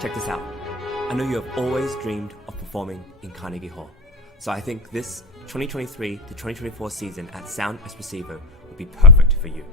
Check this out. I know you have always dreamed of performing in Carnegie Hall. So I think this 2023 to 2024 season at Sound Expressivo will be perfect for you.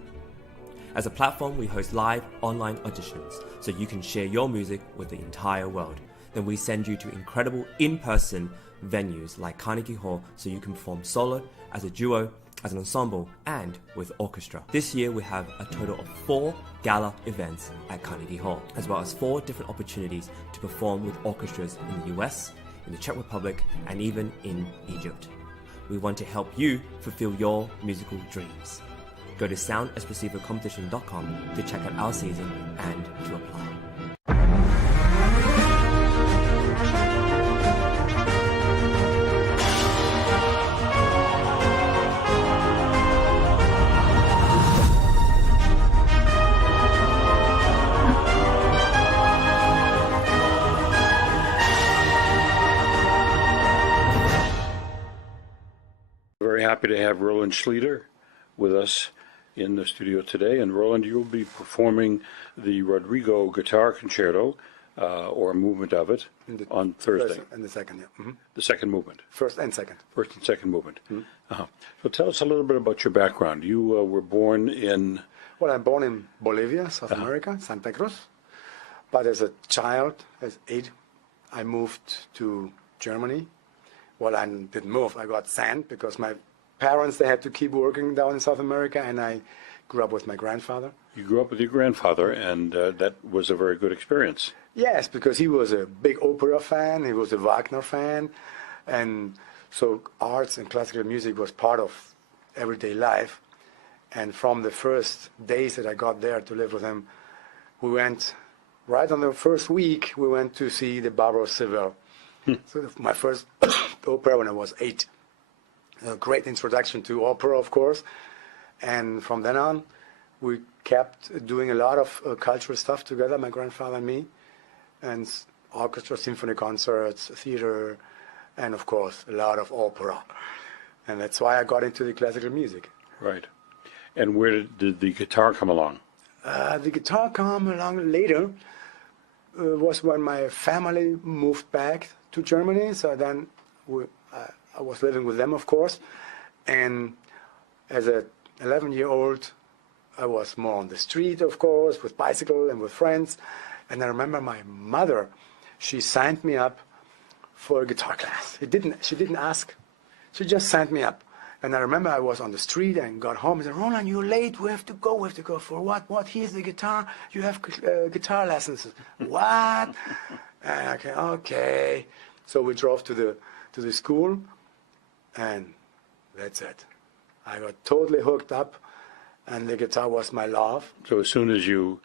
As a platform, we host live online auditions so you can share your music with the entire world. Then we send you to incredible in-person venues like Carnegie Hall so you can perform solo, as a duo, as an ensemble, and with orchestra. This year we have a total of 4 gala events at Carnegie Hall, as well as 4 different opportunities to perform with orchestras in the US, in the Czech Republic, and even in Egypt. We want to help you fulfill your musical dreams. Go to soundexpressivocompetition.com to check out our season and to apply. Very happy to have Roland Schlieder with us in the studio today. And Roland, you'll be performing the Rodrigo Guitar Concerto, or a movement of it, on Thursday. First and the second, yeah. Mm-hmm. The second movement. First and second. First and second movement. Mm-hmm. So tell us a little bit about your background. You were born in... Well, I'm born in Bolivia, South America, Santa Cruz. But as a child, as 8, I moved to Germany. Well, I didn't move. I got sent because my parents, they had to keep working down in South America, and I grew up with my grandfather. You grew up with your grandfather, and that was a very good experience. Yes, because he was a big opera fan, he was a Wagner fan, and so arts and classical music was part of everyday life. And from the first days that I got there to live with him, we went, right on the first week, we went to see the Brouwer Seville. So my first opera when I was 8. A great introduction to opera, of course. And from then on, we kept doing a lot of cultural stuff together, my grandfather and me, and orchestra, symphony concerts, theater, and of course, a lot of opera. And that's why I got into the classical music. Right. And where did the guitar come along? The guitar came along later. Was when my family moved back to Germany. So then I was living with them, of course. And as an 11-year-old, I was more on the street, of course, with bicycle and with friends. And I remember my mother, she signed me up for a guitar class. She didn't ask. She just signed me up. And I remember I was on the street and got home and said, Roland, you're late. We have to go. We have to go for what? What? Here's the guitar. You have guitar lessons. What? And okay. So we drove to the school, and that's it. I got totally hooked up, and the guitar was my love. So as soon as you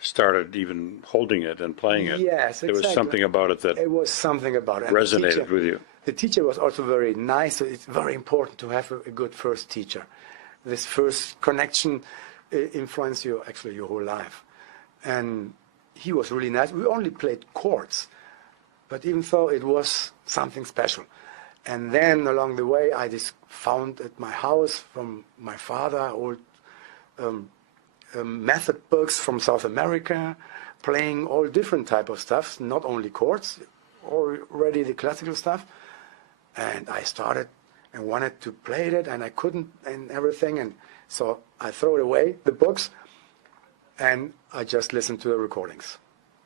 started even holding it and playing it, yes, exactly. There was something about it that resonated with you. The teacher was also very nice. So it's very important to have a good first teacher. This first connection influences you actually your whole life. And he was really nice. We only played chords, but even though it was something special. And then along the way, I just found at my house from my father old method books from South America, playing all different type of stuff, not only chords, already the classical stuff. And I started and wanted to play it, and I couldn't, and everything. And so I threw it away, the books, and I just listened to the recordings.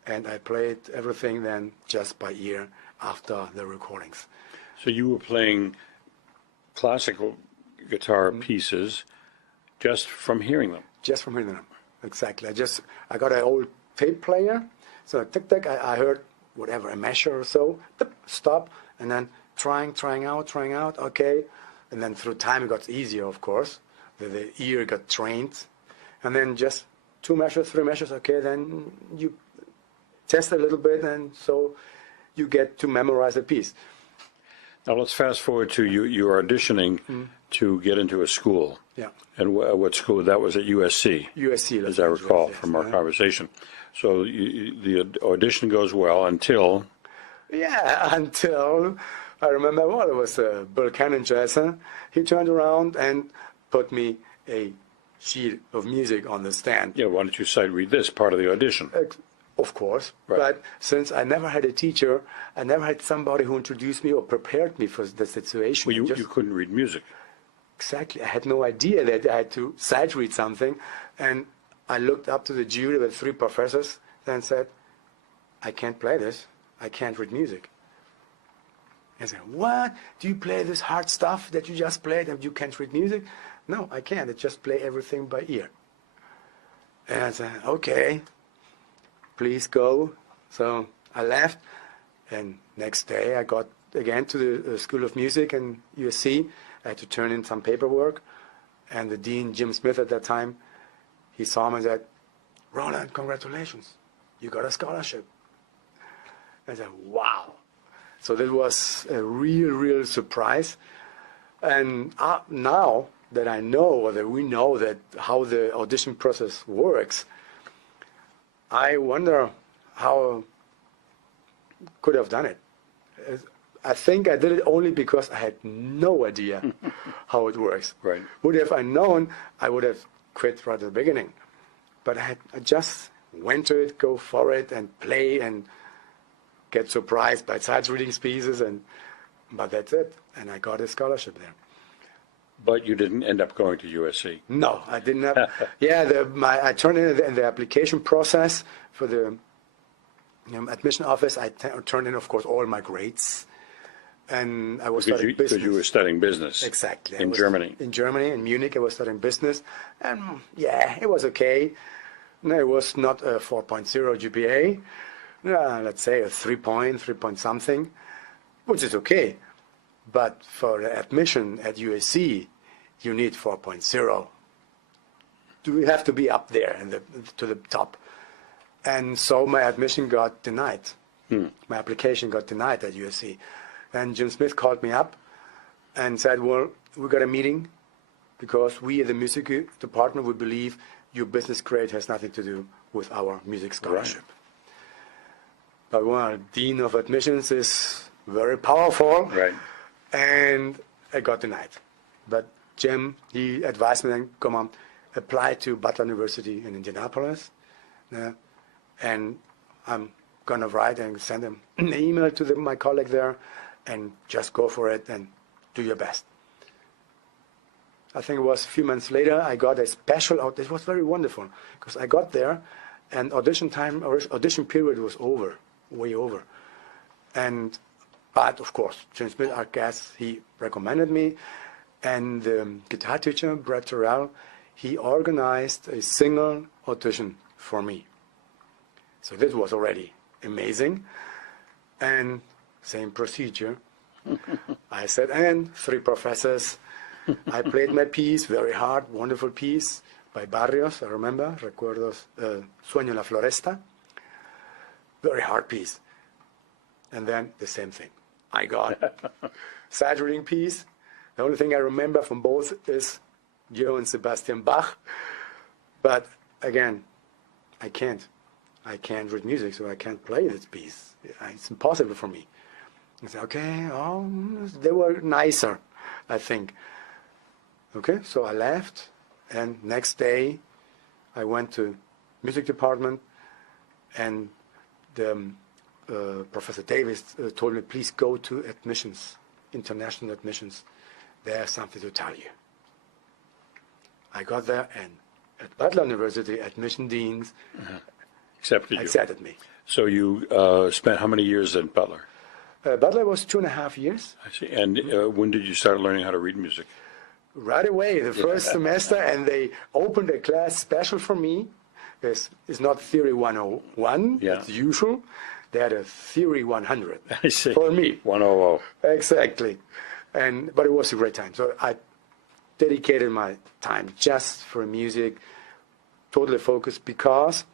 And I played everything then just by ear after the recordings. So you were playing classical guitar pieces just from hearing them? Just from hearing them, exactly. I got an old tape player, so tick, I heard whatever, a measure or so, stop, and then trying out, okay. And then through time it got easier, of course. The ear got trained. And then just 2 measures, 3 measures, okay, then you test a little bit, and so you get to memorize a piece. Now let's fast forward to you auditioning to get into a school. Yeah. And what school? That was at USC. USC, as I recall from our conversation. So the audition goes well until... Yeah, until I remember, well, it was Bill Cannon. He turned around and put me a sheet of music on the stand. Yeah, why don't you read this part of the audition? of course. Right. But since I never had a teacher, I never had somebody who introduced me or prepared me for the situation. Well, you couldn't read music. Exactly. I had no idea that I had to sight read something. And I looked up to the jury with 3 professors and said, I can't play this. I can't read music. And I said, what? Do you play this hard stuff that you just played and you can't read music? No, I can't. I just play everything by ear. And I said, okay, please go. So I left. And next day I got again to the School of Music in USC. I had to turn in some paperwork. And the dean, Jim Smith at that time, he saw me and said, Roland, congratulations. You got a scholarship. I said, wow. So that was a real surprise. And now that I know, or that we know that how the audition process works, I wonder how I could have done it. I think I did it only because I had no idea how it works. Right. Would have I known, I would have quit right at the beginning. But I just went to it, go for it, and play, and get surprised by sight reading pieces, but that's it. And I got a scholarship there. But you didn't end up going to USC. No, I didn't have. I turned in the application process for the admission office. I turned in, of course, all my grades, and I was studying business. Because you were studying business. Exactly. In Germany. In Germany, in Munich, I was studying business, and yeah, it was okay. No, it was not a 4.0 GPA. Let's say a 3 point something, which is okay. But for admission at USC, you need 4.0. You have to be up there to the top. And so my admission got denied. My application got denied at USC. And Jim Smith called me up and said, well, we got a meeting because we at the music department would believe your business grade has nothing to do with our music scholarship. Right. But well, Dean of Admissions is very powerful. Right. And I got denied. But Jim, he advised me then, come on, apply to Butler University in Indianapolis. And I'm going to write and send him an email to my colleague there and just go for it and do your best. I think it was a few months later, I got a special, it was very wonderful, because I got there and audition period was over, way over. But of course, James Smith, our guest, he recommended me, and the guitar teacher, Brett Terrell, he organized a single audition for me. So this was already amazing, and same procedure. I sat in, 3 professors. I played my piece, very hard, wonderful piece by Barrios, I remember, Recuerdos, Sueño en la Floresta. Very hard piece. And then the same thing. I got sight reading piece. The only thing I remember from both is Johann Sebastian Bach. But again, I can't read music, so I can't play this piece. It's impossible for me. I said, okay, they were nicer, I think. Okay, so I left, and next day I went to music department, and the Professor Davis told me, please go to admissions, international admissions. They have something to tell you. I got there, and at Butler University, admission deans accepted me. So you spent how many years at Butler? Butler was 2.5 years. I see. And when did you start learning how to read music? Right away, the first semester, and they opened a class special for me. It's not Theory 101, it's usual. They had a Theory 100 I see. For me. 100. Exactly. But it was a great time. So I dedicated my time just for music, totally focused, because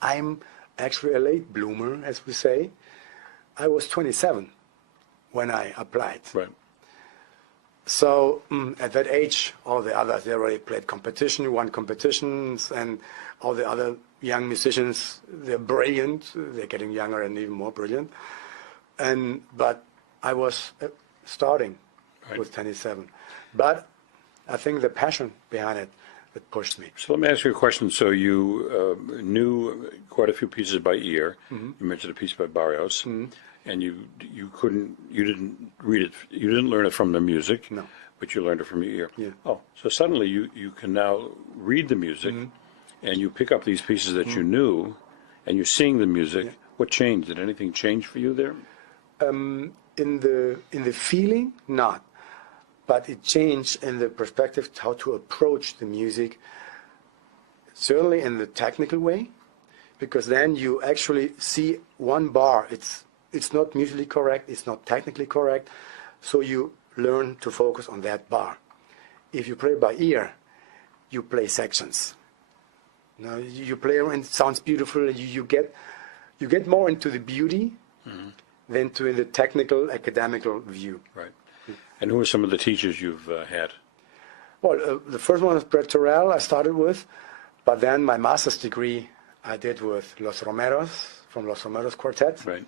I'm actually a late bloomer, as we say. I was 27 when I applied. Right. So at that age, all the others, they already played competition, won competitions, and all the other young musicians, they're brilliant. They're getting younger and even more brilliant. But I was starting with 27. But I think the passion behind it that pushed me. So let me ask you a question. So you knew quite a few pieces by ear. You mentioned a piece by Barrios, and you didn't read it, you didn't learn it from the music, No. but you learned it from your ear. Yeah. Oh, so suddenly you can now read the music, and you pick up these pieces that you knew, and you're seeing the music. Yeah. What changed? Did anything change for you there? In the feeling, not. But it changed in the perspective how to approach the music, certainly in the technical way, because then you actually see one bar. It's not musically correct, it's not technically correct, so you learn to focus on that bar. If you play by ear, you play sections. You play and it sounds beautiful, and you get more into the beauty than to in the technical, academical view. Right. And who are some of the teachers you've had? Well, the first one was Brett Terrell I started with, but then my master's degree I did with Los Romeros, from Los Romeros Quartet. Right.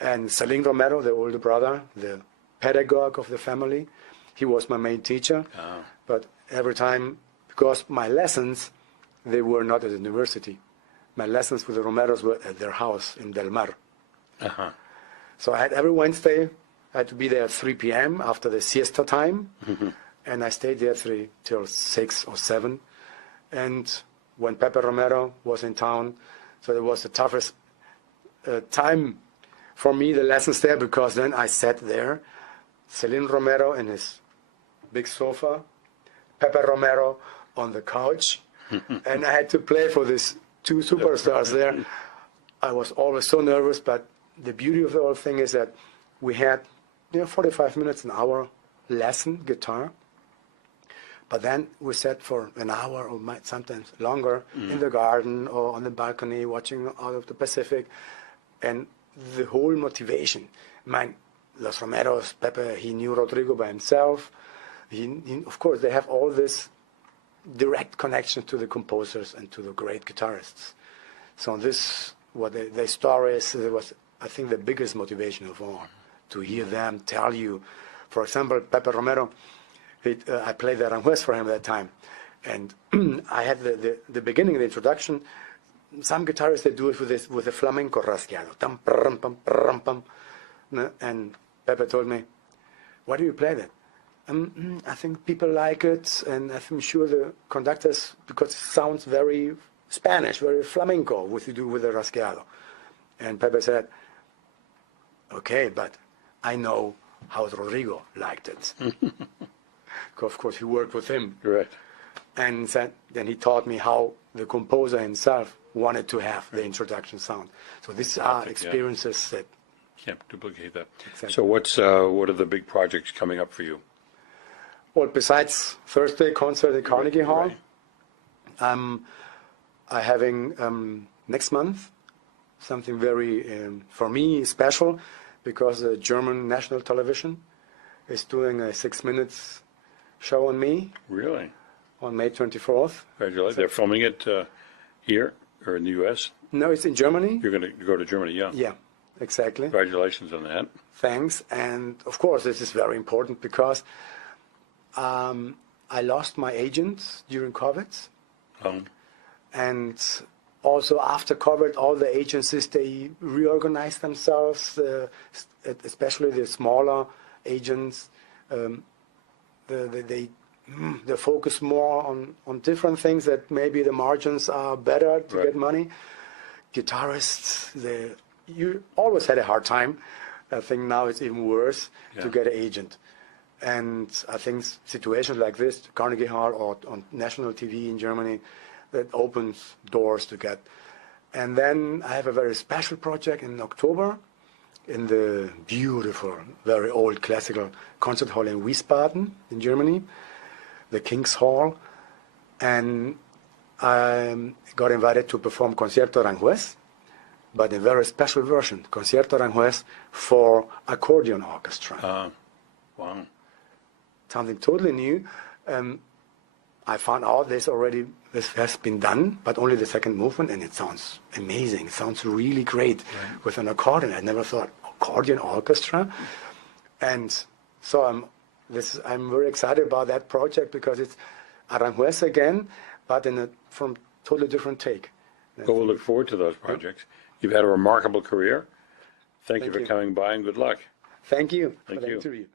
And Celine Romero, the older brother, the pedagogue of the family. He was my main teacher. Oh. But every time, because my lessons, they were not at the university. My lessons with the Romeros were at their house in Del Mar. Uh-huh. So I had every Wednesday, I had to be there at 3 p.m. after the siesta time. And I stayed there till 6 or 7. And when Pepe Romero was in town, so it was the toughest time for me, the lessons there, because then I sat there, Celine Romero in his big sofa, Pepe Romero on the couch, and I had to play for these two superstars there. I was always so nervous, but the beauty of the whole thing is that we had 45 minutes, an hour lesson, guitar, but then we sat for an hour or sometimes longer in the garden or on the balcony watching out of the Pacific, and the whole motivation. Los Romeros, Pepe, he knew Rodrigo by himself. Of course, they have all this direct connection to the composers and to the great guitarists. So this, what their stories, was, I think, the biggest motivation of all, to hear them tell you. For example, Pepe Romero, I played the Aranjuez for him at that time. And I had the beginning, the introduction. Some guitarists, they do it with a flamenco rasgueado. Tam, pam, pam, pam, pam. And Pepe told me, why do you play that? I think people like it, and I'm sure the conductors, because it sounds very Spanish, very flamenco, what you do with the rasgueado. And Pepe said, okay, but I know how Rodrigo liked it. Of course, he worked with him. Right. And then he taught me how the composer himself wanted to have the introduction sound. So these are experiences that Can't duplicate that. Exactly. So what are the big projects coming up for you? Well, besides Thursday concert at Carnegie Hall, Right. I'm having next month something very, for me, special, because the German national television is doing a 6 minutes show on me Really? on May 24th. Congratulations. They're filming it here or in the U.S.? No, it's in Germany. You're going to go to Germany, yeah. Yeah, exactly. Congratulations on that. Thanks. And of course, this is very important because I lost my agent during COVID. And also after COVID, all the agencies, they reorganized themselves, especially the smaller agents. They focus more on different things that maybe the margins are better to Right. get money. Guitarists, you always had a hard time. I think now it's even worse to get an agent. And I think situations like this, Carnegie Hall or on national TV in Germany, that opens doors to get. And then I have a very special project in October in the beautiful, very old classical concert hall in Wiesbaden in Germany, the King's Hall. And I got invited to perform Concierto Aranjuez, but in a very special version, Concierto Aranjuez for accordion orchestra. Wow. Something totally new. I found out this has been done, but only the second movement, and it sounds amazing. It sounds really great with an accordion. I never thought accordion orchestra. And so I'm very excited about that project because it's Aranjuez again, but from totally different take. Well, we'll look forward to those projects. You've had a remarkable career. Thank you for coming by, and good luck. Thank you for Thank the you. interview.